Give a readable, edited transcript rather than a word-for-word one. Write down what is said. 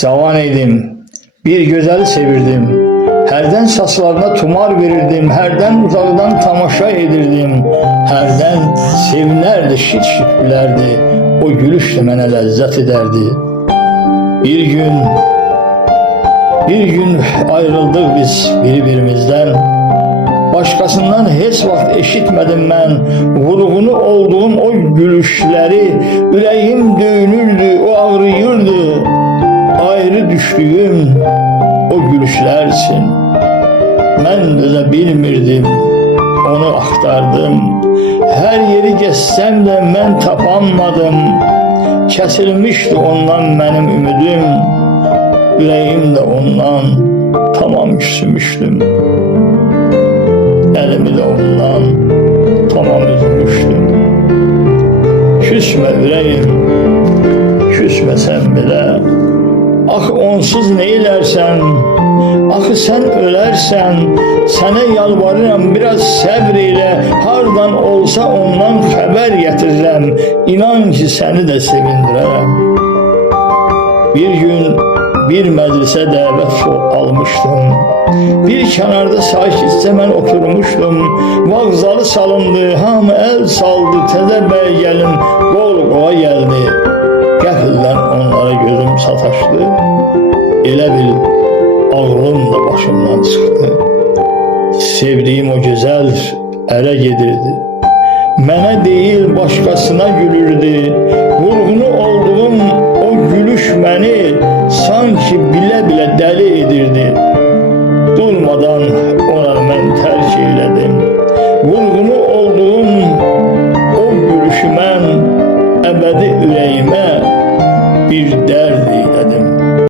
Cavan idim, bir gözəli sevirdim. Hərdən saçlarına tumar verirdim, hərdən uzaqdan tamaşa edirdim. Hərdən sevinərdi, şit-şit gülərdi, o gülüş də mənə ləzzət edərdi. Bir gün ayrıldıq biz bir-birimizdən. Başkasından heç vaxt eşitmədim mən vurğunu olduğum o gülüşləri. Ürəyim döyünürdü, o ağrıyırdı. Ayrı düşdüyüm o gülüşlər üçün. Mən dözə bilmirdim, onu axtardım. Hər yeri gəzsəm də mən tapanmadım. Kəsilmişdi ondan mənim ümidim. Ürəyim də ondan tamam küsmüşdüm. Əlimi də ondan tamam üzmüşdüm. Küsmə ürəyim, küsməsən belə. Ax onsuz neylərsən, axı sən ölərsən. Sənə yalvarıram biraz səbr elə. Hardan olsa ondan xəbər gətirirəm. İnan ki səni də sevindirərəm. Bir gün bir məclisə dəvət almışdım. Bir kənarda sakitcə mən oturmuşdum. Vağzalı salındı, hamı əl saldı. Təzə bəy gəlin qol-qola gəldi. Qəfildən onlara gözüm sataşdı. Elə bil ağlım da başımdan çıxdı. Sevdiyim o gözəl ərə gedirdi. Mənə deyil başqasına gülürdü. Vurğunu olduğum o gülüş